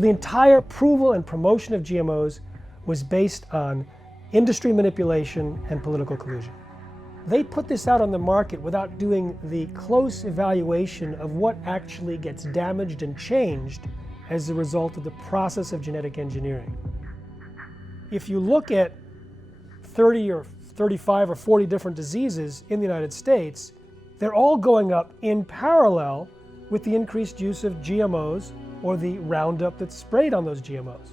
the entire approval and promotion of GMOs was based on industry manipulation and political collusion. They put this out on the market without doing the close evaluation of what actually gets damaged and changed as a result of the process of genetic engineering. If you look at 30 or 35 or 40 different diseases in the United States, they're all going up in parallel with the increased use of GMOs or the Roundup that's sprayed on those GMOs.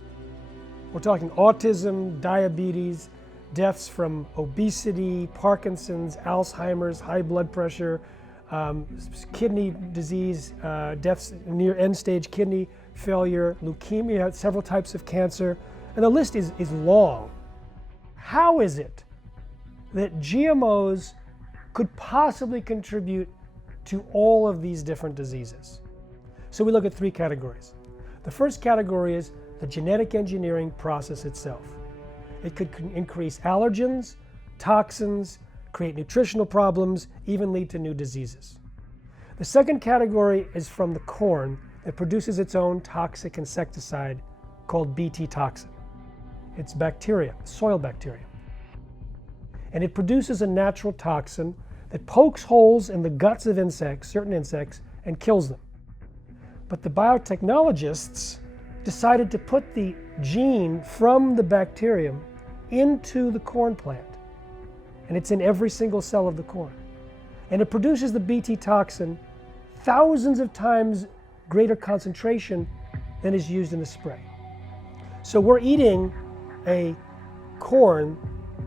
We're talking autism, diabetes, deaths from obesity, Parkinson's, Alzheimer's, high blood pressure, kidney disease, deaths near end-stage kidney failure, leukemia, several types of cancer, and the list is long. How is it that GMOs could possibly contribute to all of these different diseases? So we look at three categories. The first category is the genetic engineering process itself. It could increase allergens, toxins, create nutritional problems, even lead to new diseases. The second category is from the corn that produces its own toxic insecticide called Bt toxin. It's bacteria, soil bacteria. And it produces a natural toxin that pokes holes in the guts of insects, certain insects, and kills them. But the biotechnologists decided to put the gene from the bacterium into the corn plant. And it's in every single cell of the corn. And it produces the Bt toxin thousands of times greater concentration than is used in the spray. So we're eating a corn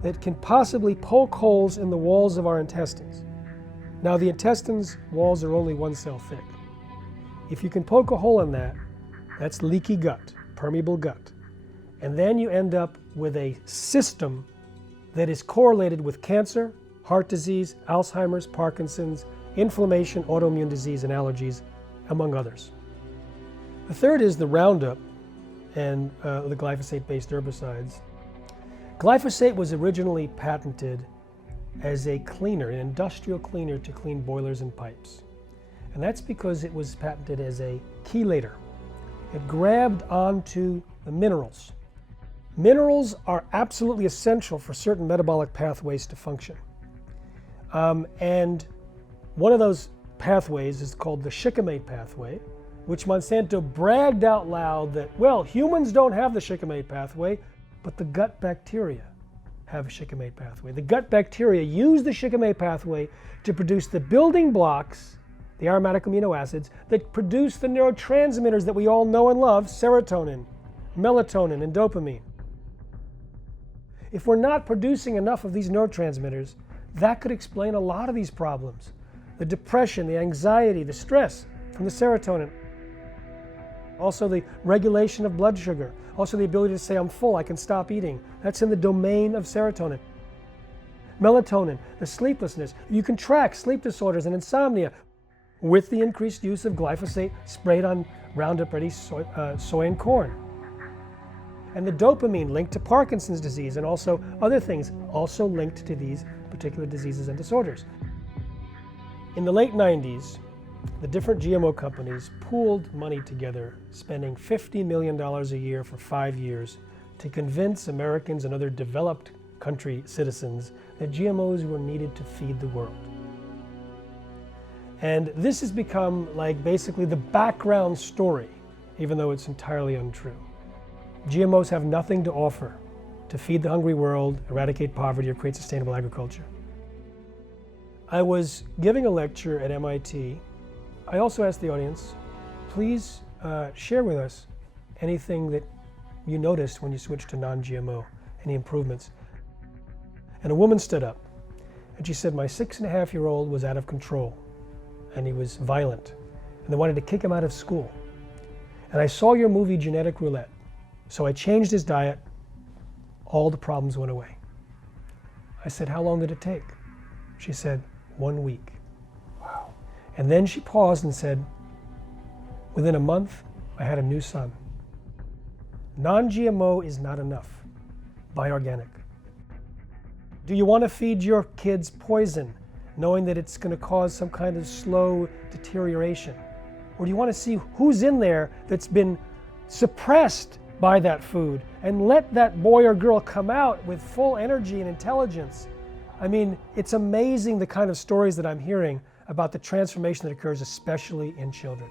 that can possibly poke holes in the walls of our intestines. Now the intestines walls are only one cell thick. If you can poke a hole in that, that's leaky gut, permeable gut. And then you end up with a system that is correlated with cancer, heart disease, Alzheimer's, Parkinson's, inflammation, autoimmune disease, and allergies, among others. The third is the Roundup and the glyphosate-based herbicides. Glyphosate was originally patented as a cleaner, an industrial cleaner to clean boilers and pipes. And that's because it was patented as a chelator. It grabbed onto the minerals. Minerals are absolutely essential for certain metabolic pathways to function. And one of those pathways is called the shikimate pathway, which Monsanto bragged out loud that, well, humans don't have the shikimate pathway, but the gut bacteria have a shikimate pathway. The gut bacteria use the shikimate pathway to produce the building blocks, the aromatic amino acids, that produce the neurotransmitters that we all know and love, serotonin, melatonin, and dopamine. If we're not producing enough of these neurotransmitters, that could explain a lot of these problems. The depression, the anxiety, the stress from the serotonin. Also the regulation of blood sugar. Also the ability to say, I'm full, I can stop eating. That's in the domain of serotonin. Melatonin, the sleeplessness. You can track sleep disorders and insomnia with the increased use of glyphosate sprayed on Roundup Ready soy and corn. And the dopamine linked to Parkinson's disease and also other things also linked to these particular diseases and disorders. In the late 90s, the different GMO companies pooled money together, spending $50 million a year for 5 years to convince Americans and other developed country citizens that GMOs were needed to feed the world. And this has become like basically the background story, even though it's entirely untrue. GMOs have nothing to offer to feed the hungry world, eradicate poverty, or create sustainable agriculture. I was giving a lecture at MIT. I also asked the audience, please share with us anything that you noticed when you switched to non-GMO, any improvements. And a woman stood up and she said, my 6.5-year-old was out of control and he was violent and they wanted to kick him out of school. And I saw your movie Genetic Roulette. So I changed his diet, all the problems went away. I said, how long did it take? She said, 1 week. Wow. And then she paused and said, within a month, I had a new son. Non-GMO is not enough. Buy organic. Do you want to feed your kids poison, knowing that it's going to cause some kind of slow deterioration? Or do you want to see who's in there that's been suppressed by that food and let that boy or girl come out with full energy and intelligence. I mean, it's amazing the kind of stories that I'm hearing about the transformation that occurs, especially in children.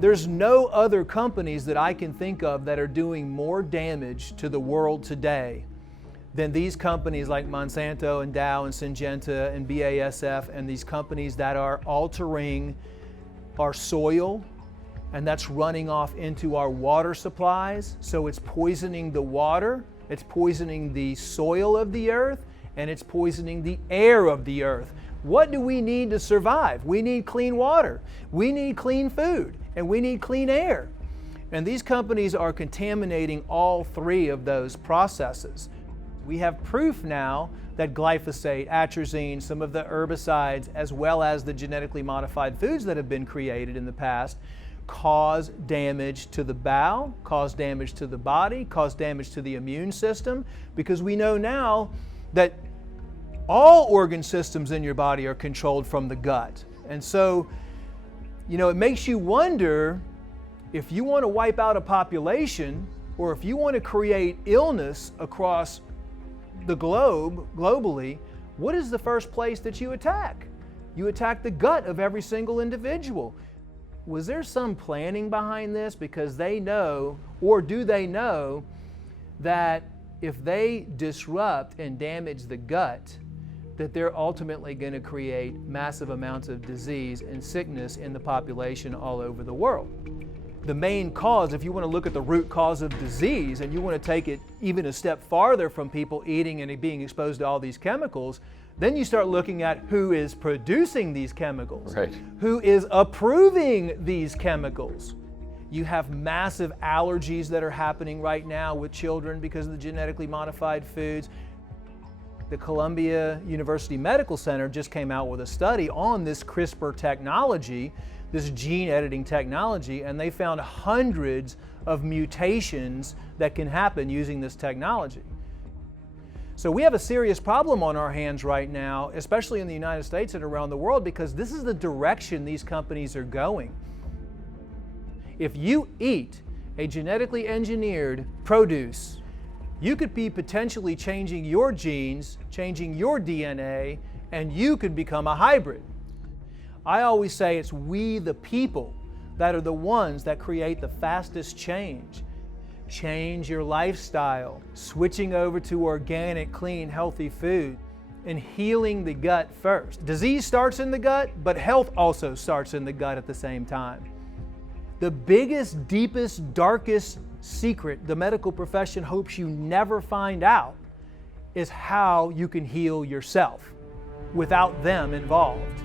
There's no other companies that I can think of that are doing more damage to the world today than these companies like Monsanto and Dow and Syngenta and BASF, and these companies that are altering our soil, and that's running off into our water supplies. So it's poisoning the water, it's poisoning the soil of the earth, and it's poisoning the air of the earth. What do we need to survive? We need clean water, we need clean food, and we need clean air. And these companies are contaminating all three of those processes. We have proof now that glyphosate, atrazine, some of the herbicides, as well as the genetically modified foods that have been created in the past, cause damage to the bowel, cause damage to the body, cause damage to the immune system, because we know now that all organ systems in your body are controlled from the gut. And so, it makes you wonder, if you want to wipe out a population, or if you want to create illness across the globe, globally, what is the first place that you attack? You attack the gut of every single individual. Was there some planning behind this? Because they know, or do they know, that if they disrupt and damage the gut, that they're ultimately going to create massive amounts of disease and sickness in the population all over the world. The main cause, if you want to look at the root cause of disease, and you want to take it even a step farther from people eating and being exposed to all these chemicals, then you start looking at who is producing these chemicals, right, who is approving these chemicals. You have massive allergies that are happening right now with children because of the genetically modified foods. The Columbia University Medical Center just came out with a study on this CRISPR technology, this gene editing technology, and they found hundreds of mutations that can happen using this technology. So we have a serious problem on our hands right now, especially in the United States and around the world, because this is the direction these companies are going. If you eat a genetically engineered produce, you could be potentially changing your genes, changing your DNA, and you could become a hybrid. I always say it's we the people that are the ones that create the fastest change. Change your lifestyle, switching over to organic, clean, healthy food, and healing the gut first. Disease starts in the gut, but health also starts in the gut at the same time. The biggest, deepest, darkest secret the medical profession hopes you never find out is how you can heal yourself without them involved.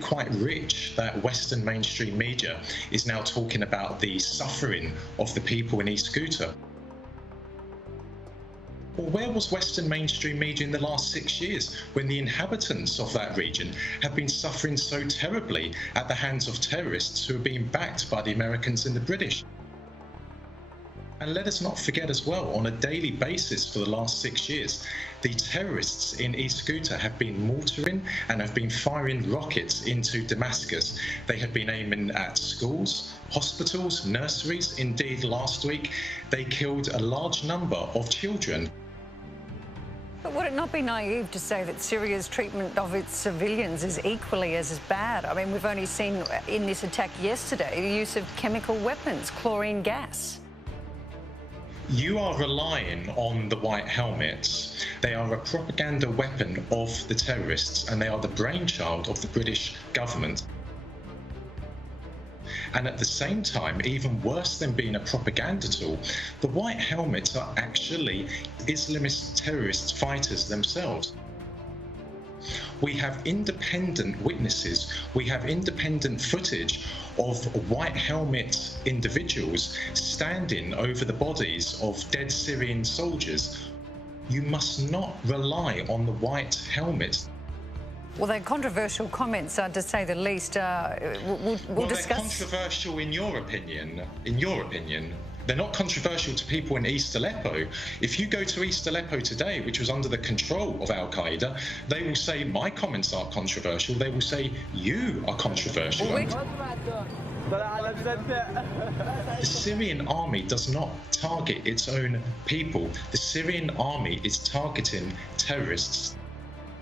Quite rich that Western mainstream media is now talking about the suffering of the people in Síria-Guta. Well, where was Western mainstream media in the last 6 years when the inhabitants of that region have been suffering so terribly at the hands of terrorists who are being backed by the Americans and the British? And let us not forget as well, on a daily basis for the last 6 years, the terrorists in Síria-Guta have been mortaring and have been firing rockets into Damascus. They have been aiming at schools, hospitals, nurseries. Indeed, last week, they killed a large number of children. But would it not be naive to say that Syria's treatment of its civilians is equally as bad? I mean, we've only seen in this attack yesterday the use of chemical weapons, chlorine gas. You are relying on the white helmets. They are a propaganda weapon of the terrorists, and they are the brainchild of the British government. And at the same time, even worse than being a propaganda tool, the white helmets are actually Islamist terrorist fighters themselves. We have independent witnesses, we have independent footage of white helmet individuals standing over the bodies of dead Syrian soldiers. You must not rely on the white helmet. Well, they're controversial comments, to say the least. We'll discuss. They're controversial in your opinion. In your opinion. They're not controversial to people in East Aleppo. If you go to East Aleppo today, which was under the control of Al-Qaeda, they will say my comments are controversial. They will say you are controversial. The Syrian army does not target its own people. The Syrian army is targeting terrorists.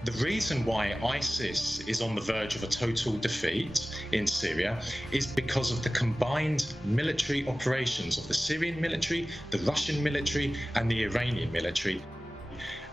The reason why ISIS is on the verge of a total defeat in Syria is because of the combined military operations of the Syrian military, the Russian military, and the Iranian military.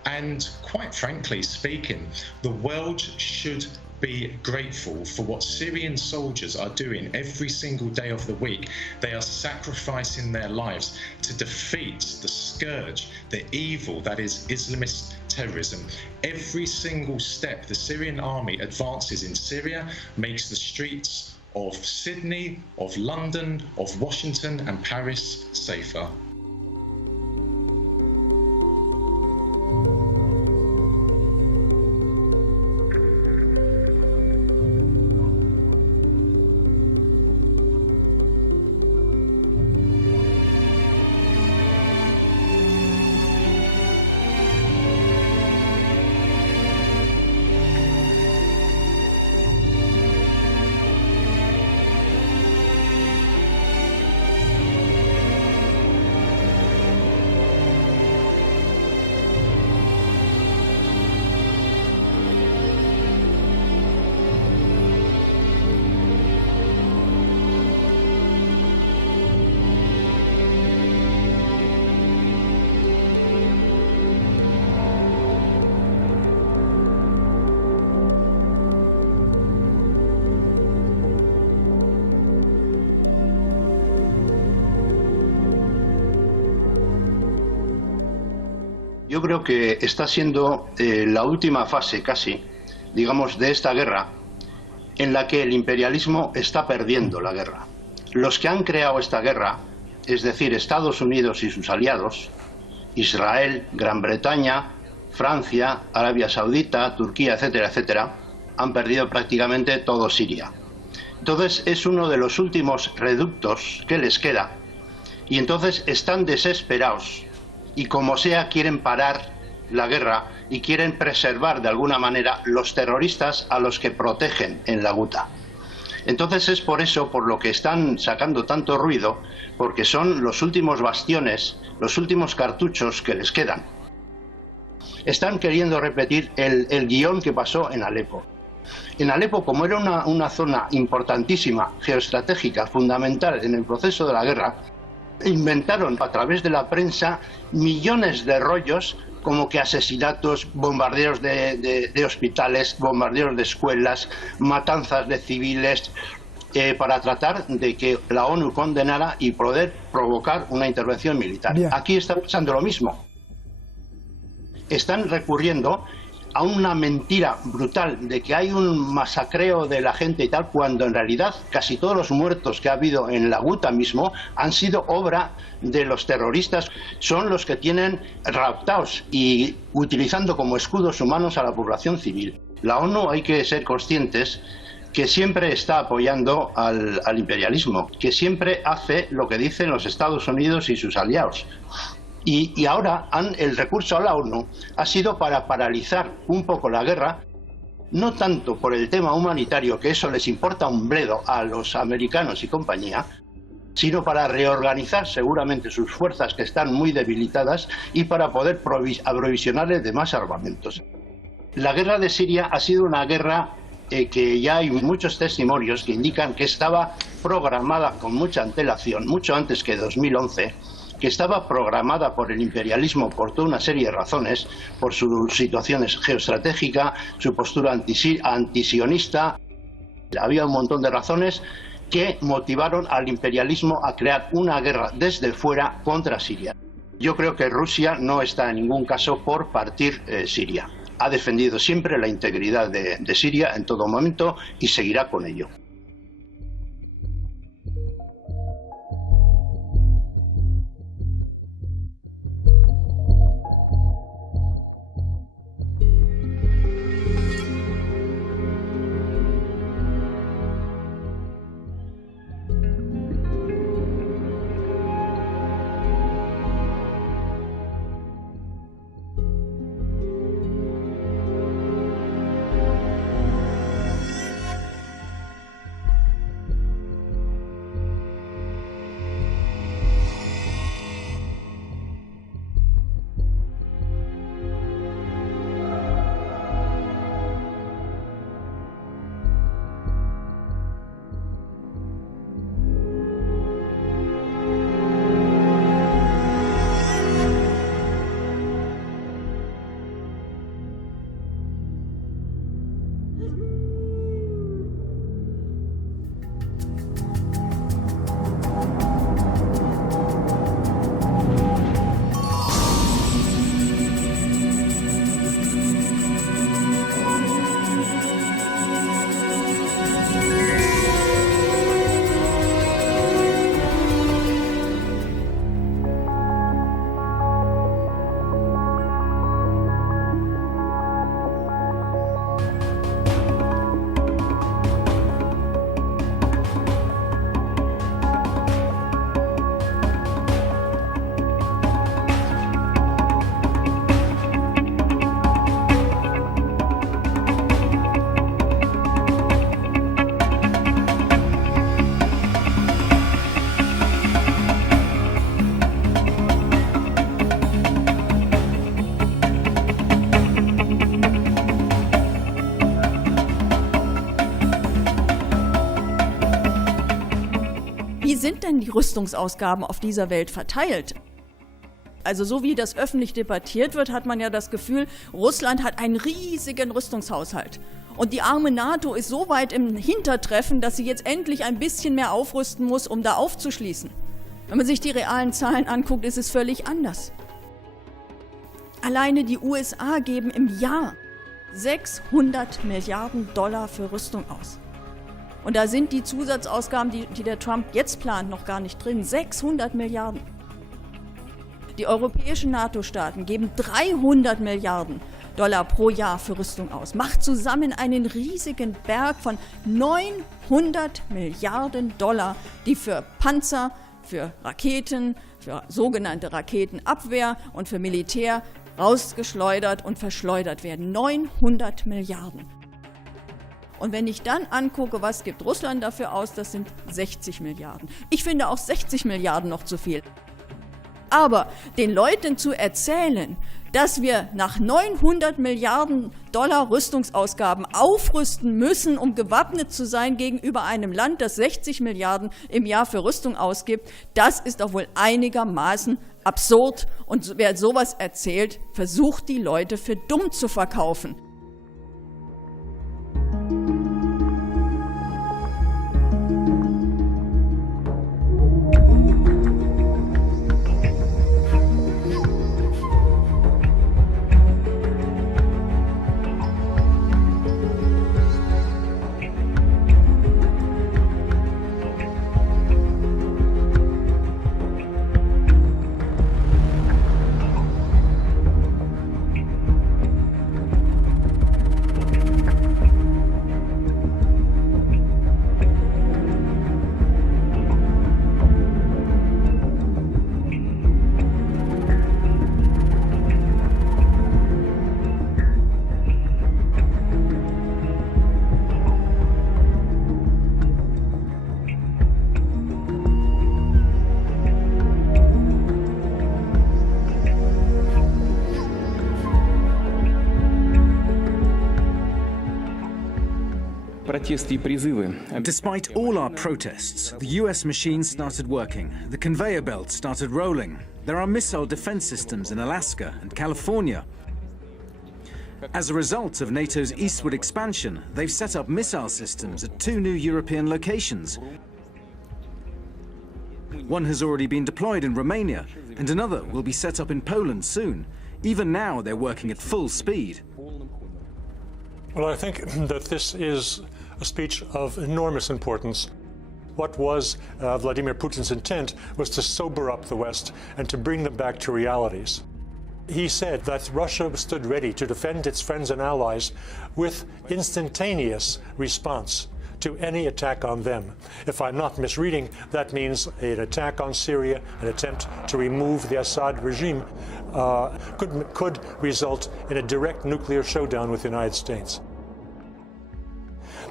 And quite frankly speaking, the world should be grateful for what Syrian soldiers are doing every single day of the week. They are sacrificing their lives to defeat the scourge, the evil that is Islamist terrorism. Every single step the Syrian army advances in Syria makes the streets of Sydney, of London, of Washington and Paris safer. Yo creo que está siendo la última fase casi, digamos, de esta guerra en la que el imperialismo está perdiendo la guerra. Los que han creado esta guerra, es decir, Estados Unidos y sus aliados, Israel, Gran Bretaña, Francia, Arabia Saudita, Turquía, etcétera, etcétera, han perdido prácticamente todo Siria. Entonces es uno de los últimos reductos que les queda y entonces están desesperados y como sea quieren parar la guerra y quieren preservar de alguna manera los terroristas a los que protegen en la Guta. Entonces es por eso por lo que están sacando tanto ruido, porque son los últimos bastiones, los últimos cartuchos que les quedan. Están queriendo repetir el guión que pasó en Alepo. En Alepo, como era una zona importantísima, geoestratégica, fundamental en el proceso de la guerra, inventaron a través de la prensa millones de rollos como que asesinatos, bombardeos de hospitales, bombardeos de escuelas, matanzas de civiles, para tratar de que la ONU condenara y poder provocar una intervención militar. Bien. Aquí está pasando lo mismo. Están recurriendo a una mentira brutal de que hay un masacreo de la gente y tal, cuando en realidad casi todos los muertos que ha habido en la Guta mismo han sido obra de los terroristas. Son los que tienen raptados y utilizando como escudos humanos a la población civil. La ONU, hay que ser conscientes que siempre está apoyando al imperialismo, que siempre hace lo que dicen los Estados Unidos y sus aliados. Y ahora el recurso a la ONU ha sido para paralizar un poco la guerra, no tanto por el tema humanitario, que eso les importa un bledo a los americanos y compañía, sino para reorganizar seguramente sus fuerzas que están muy debilitadas y para poder aprovisionarles de más armamentos. La guerra de Siria ha sido una guerra que ya hay muchos testimonios que indican que estaba programada con mucha antelación, mucho antes que 2011, que estaba programada por el imperialismo por toda una serie de razones, por su situación geoestratégica, su postura antisionista. Había un montón de razones que motivaron al imperialismo a crear una guerra desde fuera contra Siria. Yo creo que Rusia no está en ningún caso por partir Siria. Ha defendido siempre la integridad de Siria en todo momento y seguirá con ello. denn die Rüstungsausgaben auf dieser Welt verteilt? Also so wie das öffentlich debattiert wird, hat man ja das Gefühl, Russland hat einen riesigen Rüstungshaushalt. Und die arme NATO ist so weit im Hintertreffen, dass sie jetzt endlich ein bisschen mehr aufrüsten muss, um da aufzuschließen. Wenn man sich die realen Zahlen anguckt, ist es völlig anders. Alleine die USA geben im Jahr 600 Milliarden Dollar für Rüstung aus. Und da sind die Zusatzausgaben, die der Trump jetzt plant, noch gar nicht drin. 600 Milliarden. Die europäischen NATO-Staaten geben 300 Milliarden Dollar pro Jahr für Rüstung aus. Macht zusammen einen riesigen Berg von 900 Milliarden Dollar, die für Panzer, für Raketen, für sogenannte Raketenabwehr und für Militär rausgeschleudert und verschleudert werden. 900 Milliarden. Und wenn ich dann angucke, was gibt Russland dafür aus, das sind 60 Milliarden. Ich finde auch 60 Milliarden noch zu viel. Aber den Leuten zu erzählen, dass wir nach 900 Milliarden Dollar Rüstungsausgaben aufrüsten müssen, um gewappnet zu sein gegenüber einem Land, das 60 Milliarden im Jahr für Rüstung ausgibt, das ist doch wohl einigermaßen absurd. Und wer sowas erzählt, versucht die Leute für dumm zu verkaufen. Despite all our protests, the US machines started working, the conveyor belt started rolling. There are missile defense systems in Alaska and California. As a result of NATO's eastward expansion, they've set up missile systems at 2 new European locations. One has already been deployed in Romania, and another will be set up in Poland soon. Even now, they're working at full speed. Well, I think that this is a speech of enormous importance. What was Vladimir Putin's intent was to sober up the West and to bring them back to realities. He said that Russia stood ready to defend its friends and allies with instantaneous response to any attack on them. If I'm not misreading, that means an attack on Syria, an attempt to remove the Assad regime, could result in a direct nuclear showdown with the United States.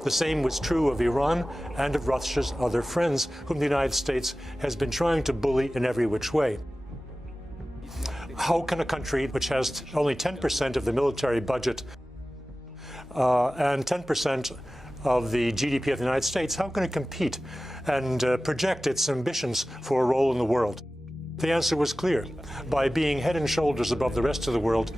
The same was true of Iran and of Russia's other friends, whom the United States has been trying to bully in every which way. How can a country which has only 10% of the military budget and 10% of the GDP of the United States, how can it compete and project its ambitions for a role in the world? The answer was clear, by being head and shoulders above the rest of the world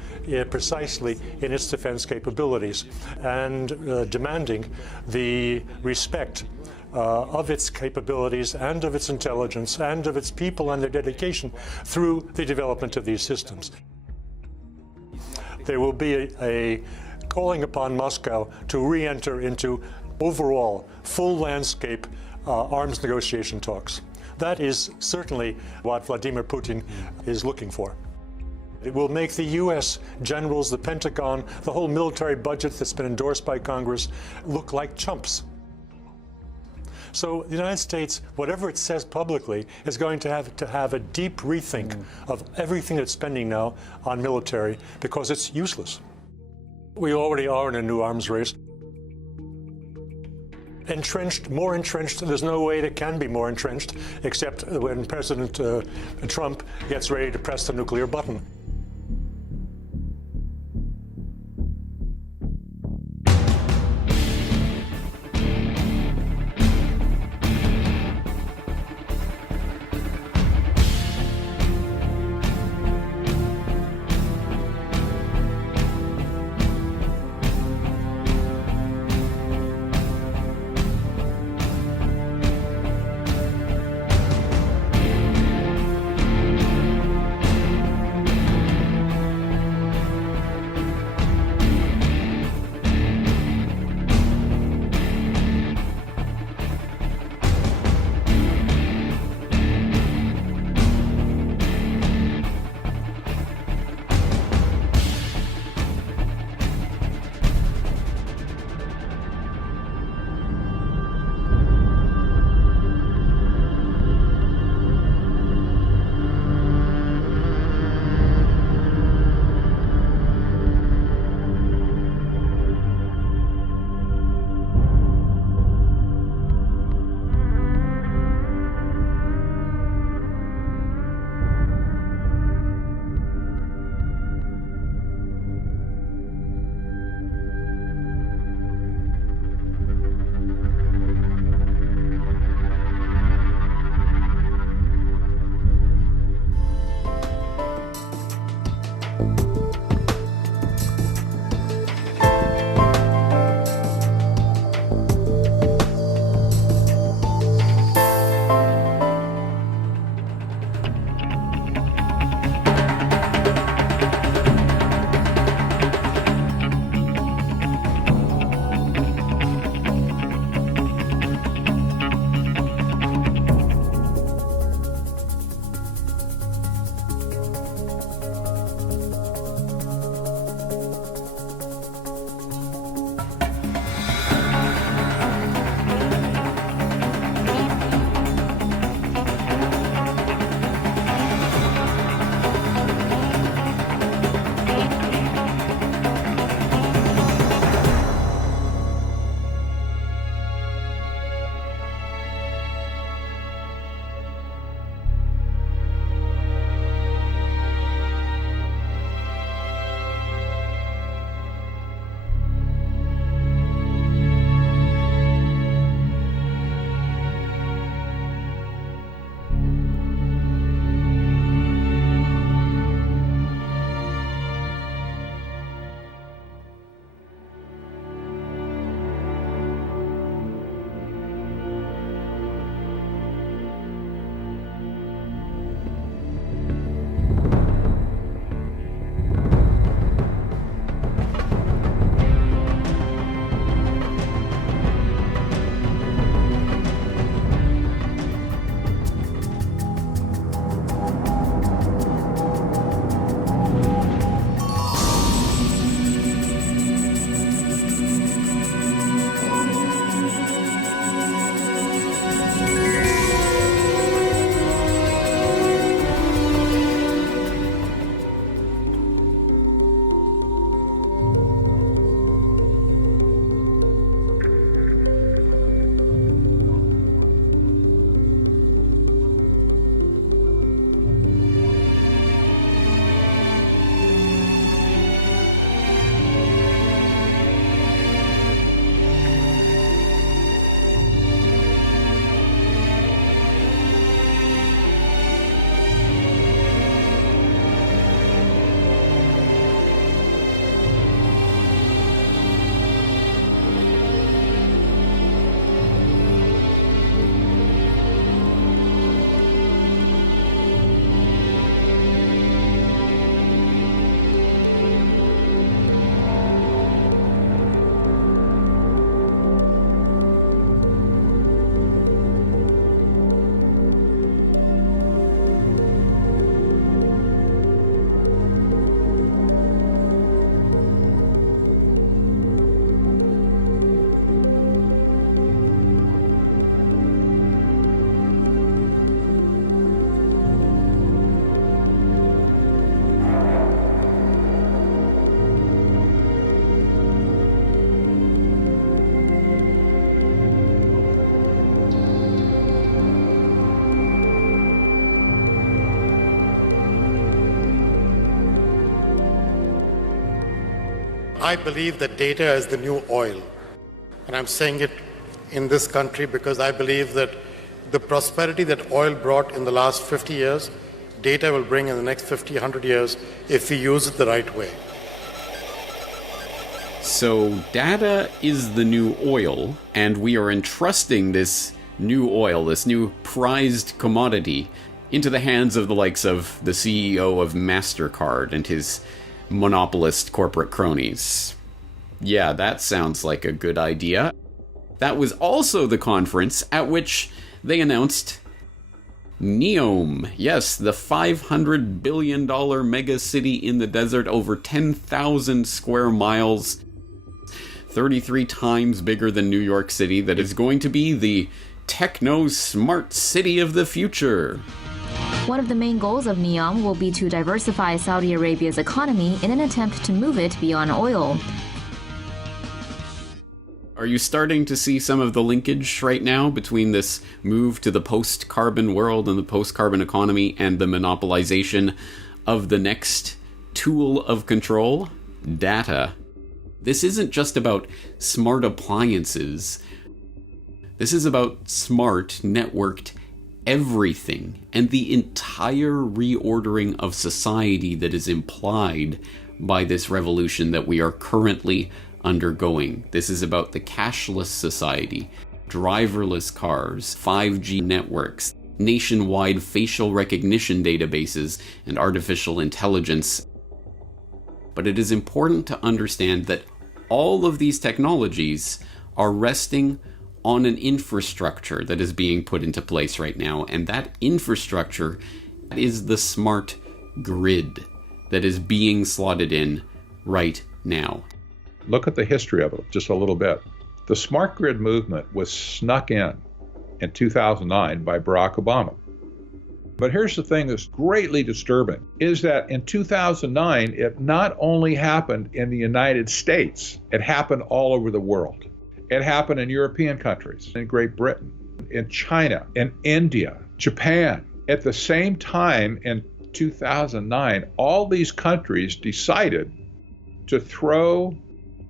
precisely in its defense capabilities and demanding the respect of its capabilities and of its intelligence and of its people and their dedication through the development of these systems. There will be a calling upon Moscow to re-enter into overall full landscape arms negotiation talks. That is certainly what Vladimir Putin is looking for. It will make the U.S. generals, the Pentagon, the whole military budget that's been endorsed by Congress look like chumps. So the United States, whatever it says publicly, is going to have a deep rethink of everything it's spending now on military because it's useless. We already are in a new arms race. Entrenched, more entrenched, there's no way it can be more entrenched except when President Trump gets ready to press the nuclear button. I believe that data is the new oil. And I'm saying it in this country because I believe that the prosperity that oil brought in the last 50 years, data will bring in the next 50, 100 years if we use it the right way. So data is the new oil, and we are entrusting this new oil, this new prized commodity, into the hands of the likes of the CEO of MasterCard and his monopolist corporate cronies. Yeah, that sounds like a good idea. That was also the conference at which they announced Neom. Yes, the $500 billion mega city in the desert, over 10,000 square miles, 33 times bigger than New York City, that is going to be the techno-smart city of the future. One of the main goals of NEOM will be to diversify Saudi Arabia's economy in an attempt to move it beyond oil. Are you starting to see some of the linkage right now between this move to the post-carbon world and the post-carbon economy and the monopolization of the next tool of control? Data. This isn't just about smart appliances. This is about smart, networked everything, and the entire reordering of society that is implied by this revolution that we are currently undergoing. This is about the cashless society, driverless cars, 5G networks, nationwide facial recognition databases, and artificial intelligence. But it is important to understand that all of these technologies are resting on an infrastructure that is being put into place right now, and that infrastructure is the smart grid that is being slotted in right now. Look at the history of it just a little bit. The smart grid movement was snuck in 2009 by Barack Obama. But here's the thing that's greatly disturbing, is that in 2009, it not only happened in the United States, it happened all over the world. It happened in European countries, in Great Britain, in China, in India, Japan. At the same time in 2009, all these countries decided to throw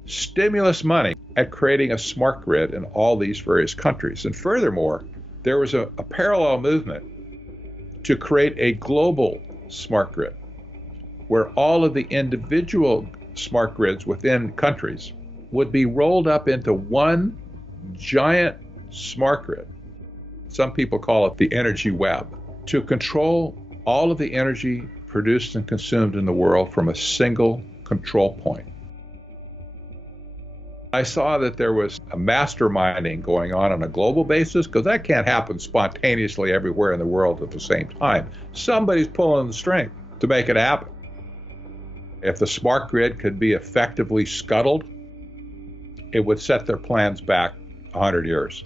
stimulus money at creating a smart grid in all these various countries. And furthermore, there was a parallel movement to create a global smart grid where all of the individual smart grids within countries would be rolled up into one giant smart grid. Some people call it the energy web, to control all of the energy produced and consumed in the world from a single control point. I saw that there was a masterminding going on a global basis, because that can't happen spontaneously everywhere in the world at the same time. Somebody's pulling the string to make it happen. If the smart grid could be effectively scuttled, it would set their plans back 100 years.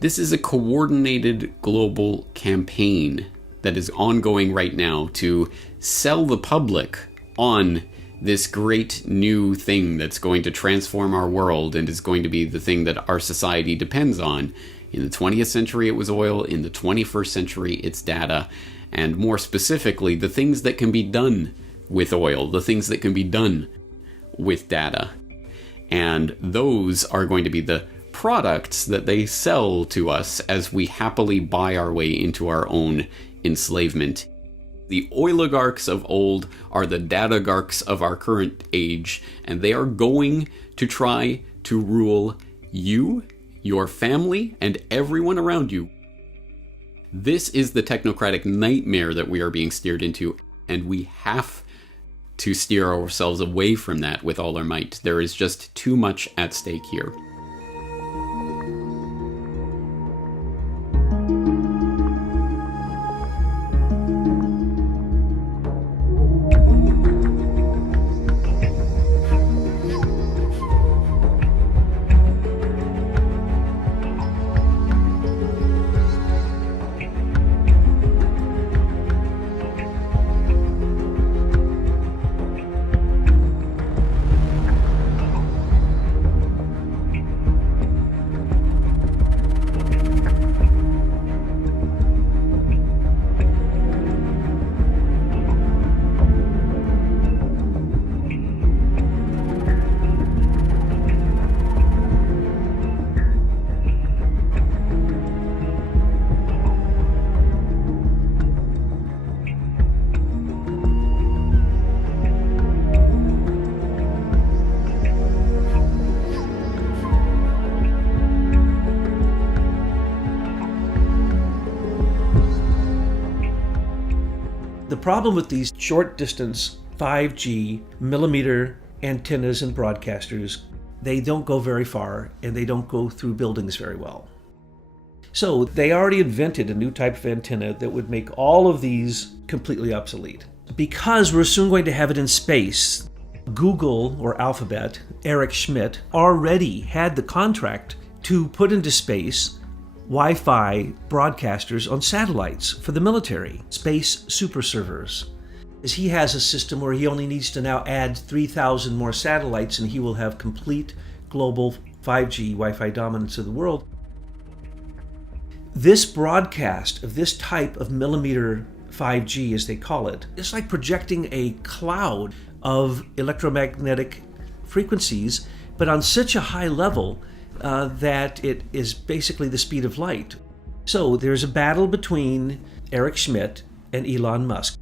This is a coordinated global campaign that is ongoing right now to sell the public on this great new thing that's going to transform our world and is going to be the thing that our society depends on. In the 20th century, it was oil. In the 21st century, it's data. And more specifically, the things that can be done with oil, the things that can be done with data. And those are going to be the products that they sell to us as we happily buy our way into our own enslavement. The oligarchs of old are the datagarchs of our current age, and they are going to try to rule you, your family, and everyone around you. This is the technocratic nightmare that we are being steered into, and we have to steer ourselves away from that with all our might. There is just too much at stake here. The problem with these short distance 5G millimeter antennas and broadcasters, they don't go very far and they don't go through buildings very well. So they already invented a new type of antenna that would make all of these completely obsolete. Because we're soon going to have it in space, Google or Alphabet, Eric Schmidt, already had the contract to put into space Wi-Fi broadcasters on satellites for the military, space super servers. As he has a system where he only needs to now add 3,000 more satellites and he will have complete global 5G Wi-Fi dominance of the world. This broadcast of this type of millimeter 5G, as they call it, is like projecting a cloud of electromagnetic frequencies, but on such a high level that it is basically the speed of light. So there's a battle between Eric Schmidt and Elon Musk.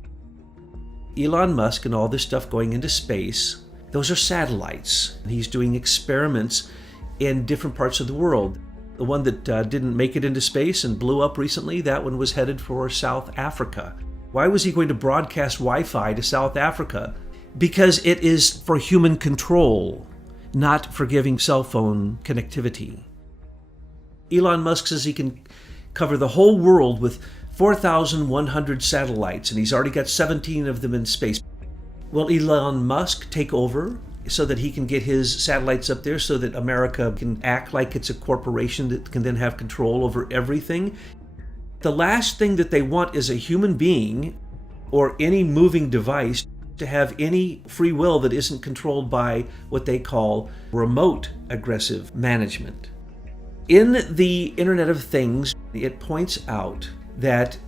Elon Musk and all this stuff going into space, those are satellites. He's doing experiments in different parts of the world. The one that didn't make it into space and blew up recently, that one was headed for South Africa. Why was he going to broadcast Wi-Fi to South Africa? Because it is for human control, not for giving cell phone connectivity. Elon Musk says he can cover the whole world with 4,100 satellites, and he's already got 17 of them in space. Will Elon Musk take over so that he can get his satellites up there so that America can act like it's a corporation that can then have control over everything? The last thing that they want is a human being or any moving device to have any free will that isn't controlled by what they call remote aggressive management. In the Internet of Things, it points out that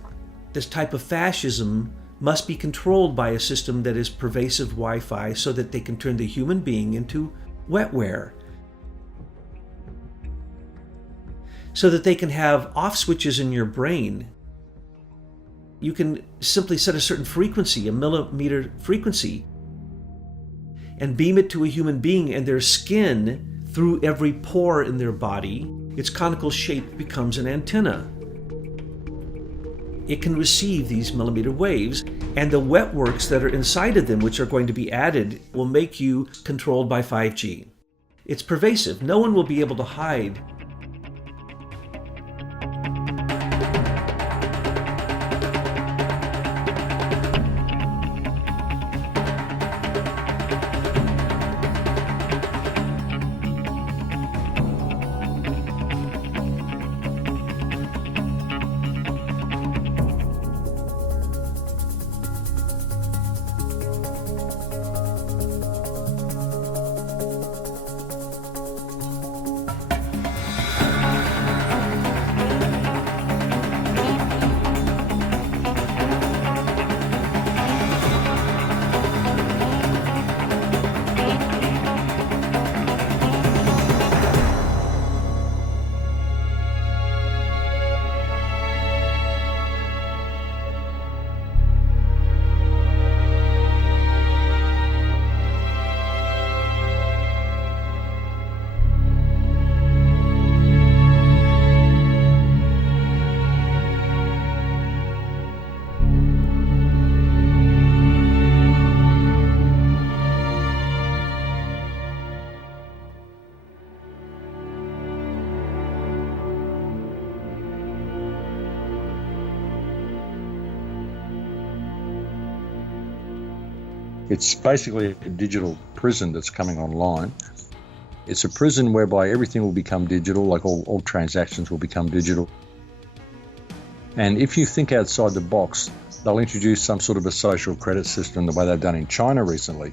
this type of fascism must be controlled by a system that is pervasive Wi-Fi so that they can turn the human being into wetware. So that they can have off switches in your brain. You can simply set a certain frequency, a millimeter frequency, and beam it to a human being, and their skin, through every pore in their body, its conical shape becomes an antenna. It can receive these millimeter waves, and the wetworks that are inside of them, which are going to be added, will make you controlled by 5G. It's pervasive. No one will be able to hide. It's basically a digital prison that's coming online. It's a prison whereby everything will become digital, like all transactions will become digital. And if you think outside the box, they'll introduce some sort of a social credit system the way they've done in China recently.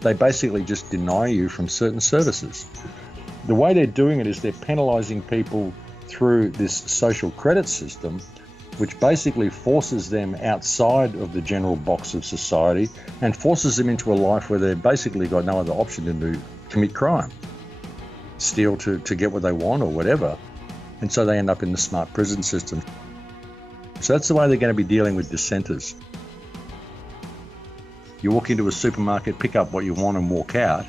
They basically just deny you from certain services. The way they're doing it is they're penalising people through this social credit system, which basically forces them outside of the general box of society and forces them into a life where they've basically got no other option than to commit crime, steal to get what they want or whatever. And so they end up in the smart prison system. So that's the way they're going to be dealing with dissenters. You walk into a supermarket, pick up what you want and walk out.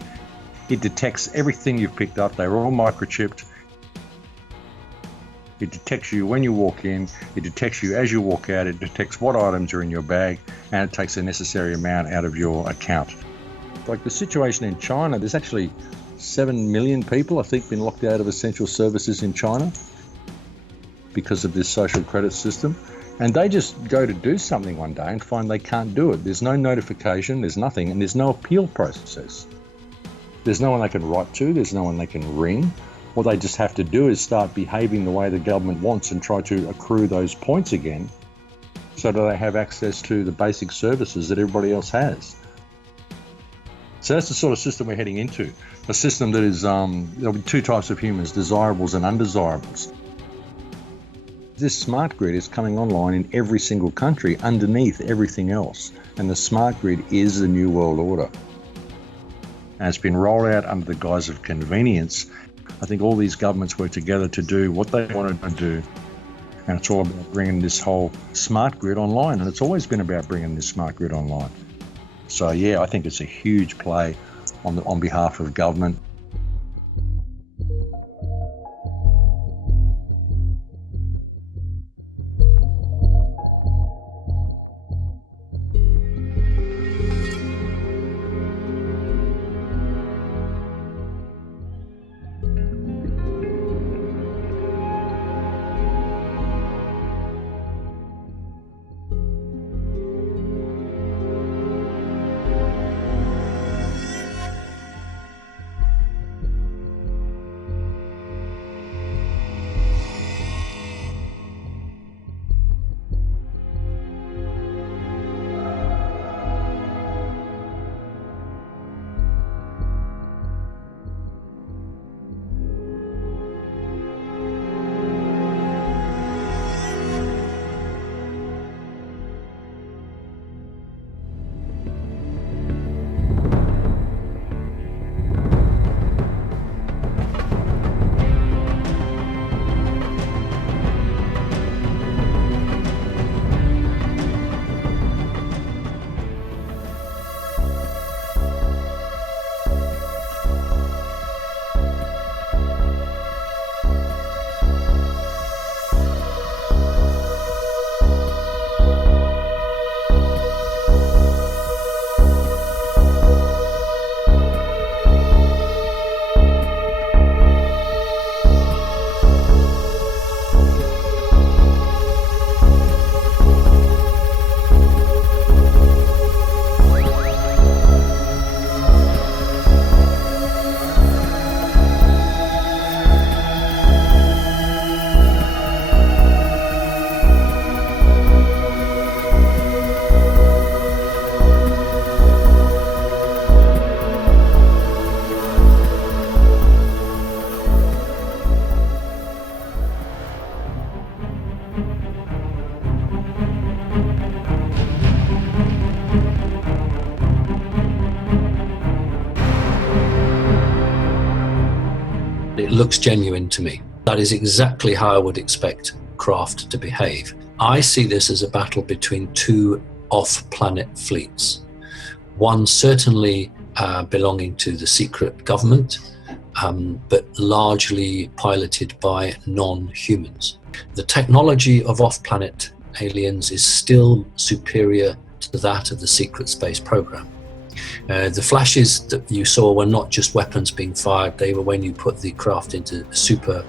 It detects everything you've picked up. They're all microchipped. It detects you when you walk in, it detects you as you walk out, it detects what items are in your bag, and it takes the necessary amount out of your account. Like the situation in China, there's actually 7 million people, I think, been locked out of essential services in China because of this social credit system. And they just go to do something one day and find they can't do it. There's no notification, there's nothing, and there's no appeal process. There's no one they can write to, there's no one they can ring. What they just have to do is start behaving the way the government wants and try to accrue those points again so that they have access to the basic services that everybody else has. So that's the sort of system we're heading into. A system that is, there'll be two types of humans, desirables and undesirables. This smart grid is coming online in every single country underneath everything else. And the smart grid is the new world order. And it's been rolled out under the guise of convenience. I think all these governments work together to do what they wanted to do. And it's all about bringing this whole smart grid online. And it's always been about bringing this smart grid online. So yeah, I think it's a huge play on behalf of government. It looks genuine to me. That is exactly how I would expect craft to behave. I see this as a battle between two off-planet fleets. One certainly belonging to the secret government, but largely piloted by non-humans. The technology of off-planet aliens is still superior to that of the secret space program. The flashes that you saw were not just weapons being fired, they were when you put the craft into super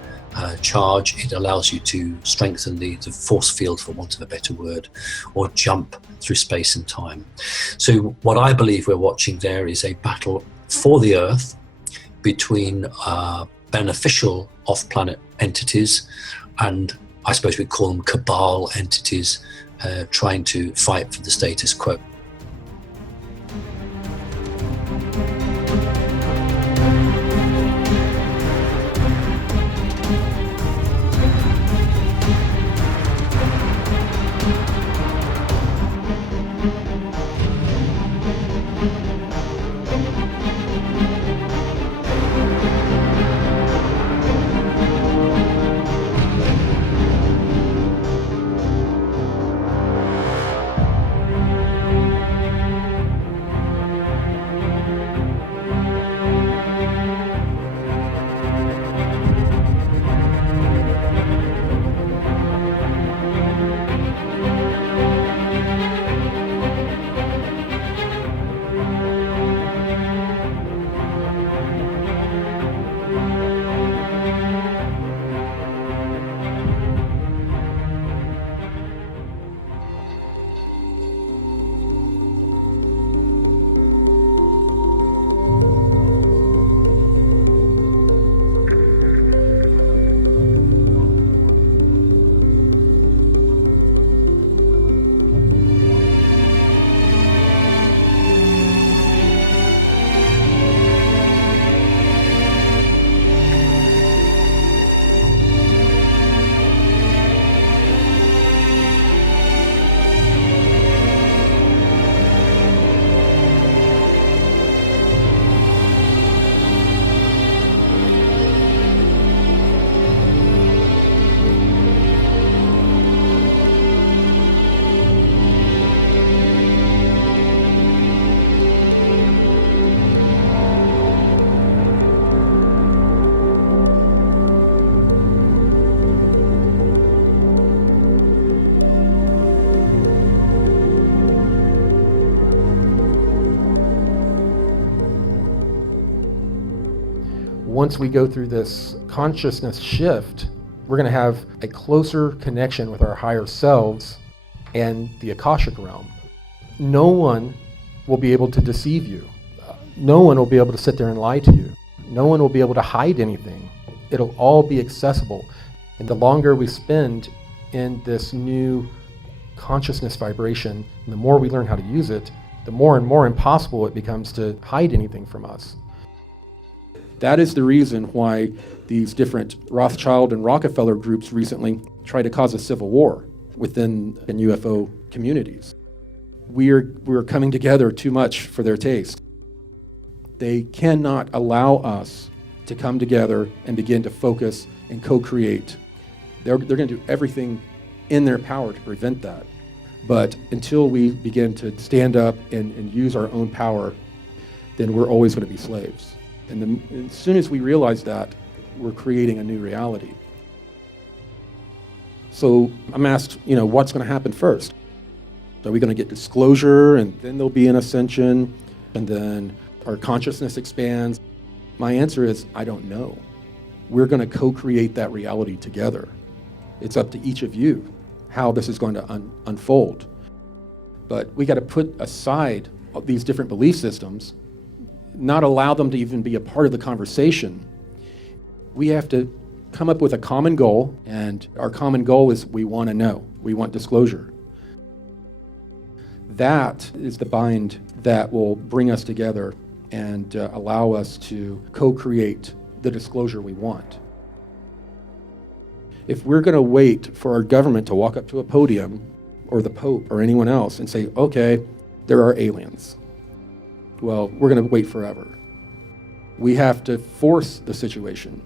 charge. It allows you to strengthen the force field, for want of a better word, or jump through space and time. So what I believe we're watching there is a battle for the Earth between beneficial off-planet entities, and I suppose we'd call them cabal entities, trying to fight for the status quo. once we go through this consciousness shift, we're going to have a closer connection with our higher selves and the Akashic realm. No one will be able to deceive you. No one will be able to sit there and lie to you. No one will be able to hide anything. It'll all be accessible. And the longer we spend in this new consciousness vibration, and the more we learn how to use it, the more and more impossible it becomes to hide anything from us. That is the reason why these different Rothschild and Rockefeller groups recently tried to cause a civil war within UFO communities. We're coming together too much for their taste. They cannot allow us to come together and begin to focus and co-create. They're going to do everything in their power to prevent that. But until we begin to stand up and use our own power, then we're always going to be slaves. And as soon as we realize that, we're creating a new reality. So I'm asked, what's going to happen first? Are we going to get disclosure, and then there'll be an ascension, and then our consciousness expands? My answer is, I don't know. We're going to co-create that reality together. It's up to each of you how this is going to unfold. But we got to put aside these different belief systems, not allow them to even be a part of the conversation. We have to come up with a common goal, and our common goal is we want to know. We want disclosure. That is the bind that will bring us together and allow us to co-create the disclosure we want. If we're going to wait for our government to walk up to a podium, or the Pope or anyone else, and say, okay, there are aliens, well, we're going to wait forever. We have to force the situation.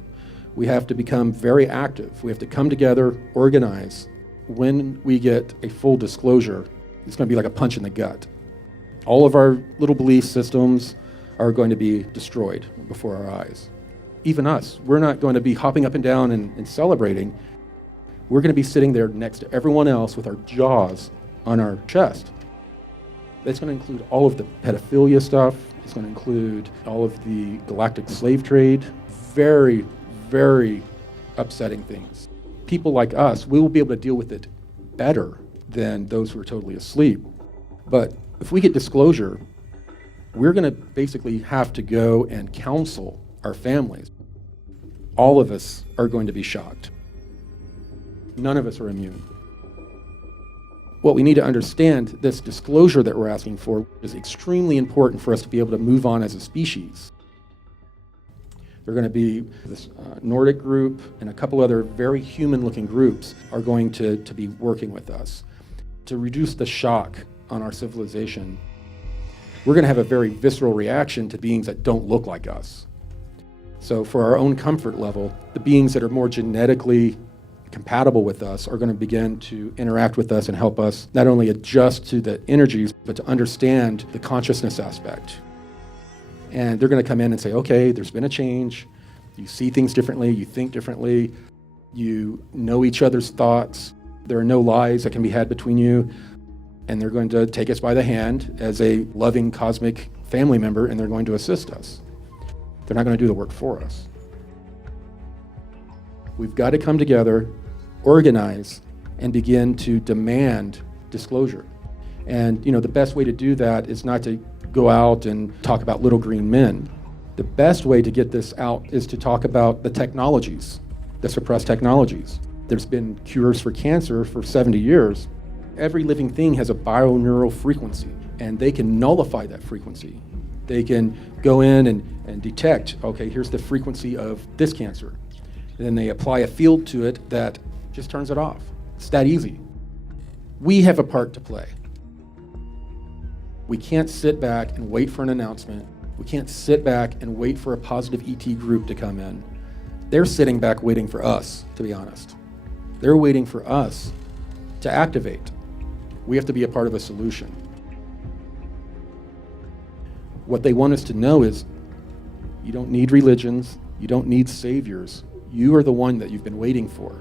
We have to become very active. We have to come together, organize. When we get a full disclosure, it's going to be like a punch in the gut. All of our little belief systems are going to be destroyed before our eyes. Even us, we're not going to be hopping up and down and celebrating. We're going to be sitting there next to everyone else with our jaws on our chest. That's going to include all of the pedophilia stuff. It's going to include all of the galactic slave trade. Very, very upsetting things. People like us, we will be able to deal with it better than those who are totally asleep. But if we get disclosure, we're going to basically have to go and counsel our families. All of us are going to be shocked. None of us are immune. What we need to understand, this disclosure that we're asking for is extremely important for us to be able to move on as a species. They're going to be this Nordic group and a couple other very human-looking groups are going to be working with us to reduce the shock on our civilization. We're going to have a very visceral reaction to beings that don't look like us. So for our own comfort level, the beings that are more genetically compatible with us are going to begin to interact with us and help us not only adjust to the energies, but to understand the consciousness aspect. And they're going to come in and say, okay, there's been a change. You see things differently, you think differently, you know each other's thoughts. There are no lies that can be had between you. And they're going to take us by the hand as a loving cosmic family member, and they're going to assist us. They're not going to do the work for us. We've got to come together, organize, and begin to demand disclosure. And the best way to do that is not to go out and talk about little green men. The best way to get this out is to talk about the technologies, the suppressed technologies. There's been cures for cancer for 70 years. Every living thing has a bioneural frequency, and they can nullify that frequency. They can go in and detect, okay, here's the frequency of this cancer. And then they apply a field to it that just turns it off. It's that easy. We have a part to play. We can't sit back and wait for an announcement. We can't sit back and wait for a positive ET group to come in. They're sitting back waiting for us, to be honest. They're waiting for us to activate. We have to be a part of a solution. What they want us to know is you don't need religions, you don't need saviors. You are the one that you've been waiting for.